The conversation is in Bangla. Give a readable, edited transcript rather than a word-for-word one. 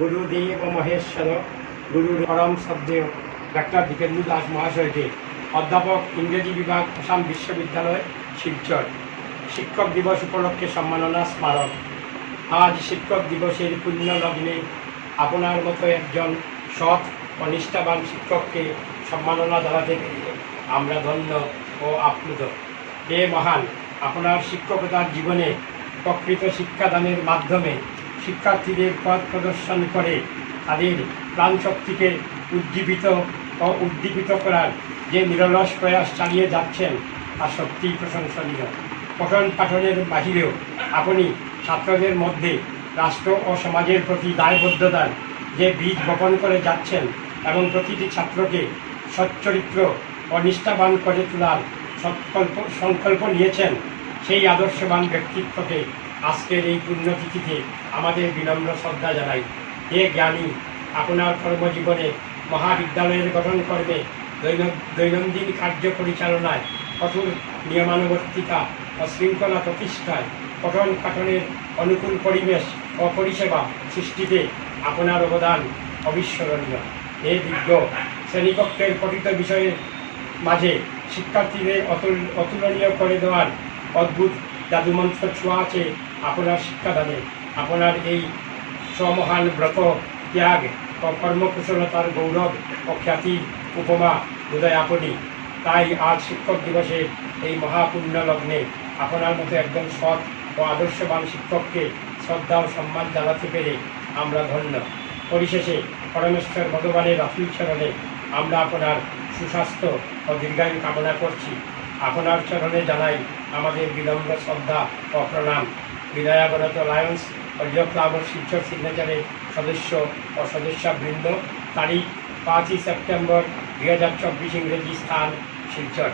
গুরুদেব মহেশ্বর গুরুর পরম শ্রদ্ধেয় ডাক্তার দীপেন্দু দাস মহাশয়কে অধ্যাপক ইংরেজি বিভাগ আসাম বিশ্ববিদ্যালয় শিলচর শিক্ষক দিবস উপলক্ষে সম্মাননা স্মারক। আজ শিক্ষক দিবসের পুণ্য লগ্নে আপনার মতো একজন সৎ ও নিষ্ঠাবান শিক্ষককে সম্মাননা জানাতে পেরে আমরা ধন্য ও আপ্লুত। হে মহান, আপনার শিক্ষকতার জীবনে প্রকৃত শিক্ষাদানের মাধ্যমে শিক্ষার্থীদের পথ প্রদর্শন করে তাদের প্রাণশক্তিকে উজ্জীবিত ও উদ্দীপিত করার যে নিরলস প্রয়াস চালিয়ে যাচ্ছেন তা সত্যিই প্রশংসনীয়। পঠন পাঠনের বাহিরেও আপনি ছাত্রদের মধ্যে রাষ্ট্র ও সমাজের প্রতি দায়বদ্ধতার যে বীজ বপন করে যাচ্ছেন এবং প্রতিটি ছাত্রকে সচ্চরিত্র ও নিষ্ঠাবান করে তোলার সংকল্প নিয়েছেন, সেই আদর্শবান ব্যক্তিত্বকে আজকের এই পুণ্যতিথিতে আমাদের বিনম্র শ্রদ্ধা জানাই। হে জ্ঞানী, আপনার কর্মজীবনে মহাবিদ্যালয়ের গঠন করবে দৈনন্দিন কার্য পরিচালনায় কঠোর নিয়মানুবর্তিতা ও শৃঙ্খলা প্রতিষ্ঠায় পঠন পাঠনের অনুকূল পরিবেশ ও পরিষেবা সৃষ্টিতে আপনার অবদান অবিস্মরণীয়। হে বিজ্ঞ, শ্রেণীকক্ষের পঠিত বিষয়ের মাঝে শিক্ষার্থীদের অতুলনীয় করে দেওয়ার অদ্ভুত জাদুমন্ত্র ছোঁয়া আছে আপনার শিক্ষাদানে। আপনার এই সমহান ব্রত, ত্যাগ ও কর্মকুশলতার গৌরব ও খ্যাতির উপমা বোধহয় আপনি। তাই আজ শিক্ষক দিবসের এই মহাপুণ্য লগ্নে আপনার মতো একজন সৎ ও আদর্শবান শিক্ষককে শ্রদ্ধা ও সম্মান জানাতে পেরে আমরা ধন্য। পরিশেষে পরমেশ্বর ভগবানের অফিল চরণে আমরা আপনার সুস্বাস্থ্য ও দীর্ঘায়ু কামনা করছি। আপনার চরণে জানাই আমাদের বিনম্র শ্রদ্ধা ও প্রণাম। বিনয়াবনত লায়ন্স অডিও ক্লাব ও শিলচর সিগনেচারের সদস্য ও সদস্যবৃন্দ। তারিখ 5ই সেপ্টেম্বর 2024, ইংরেজি, স্থান শিলচর।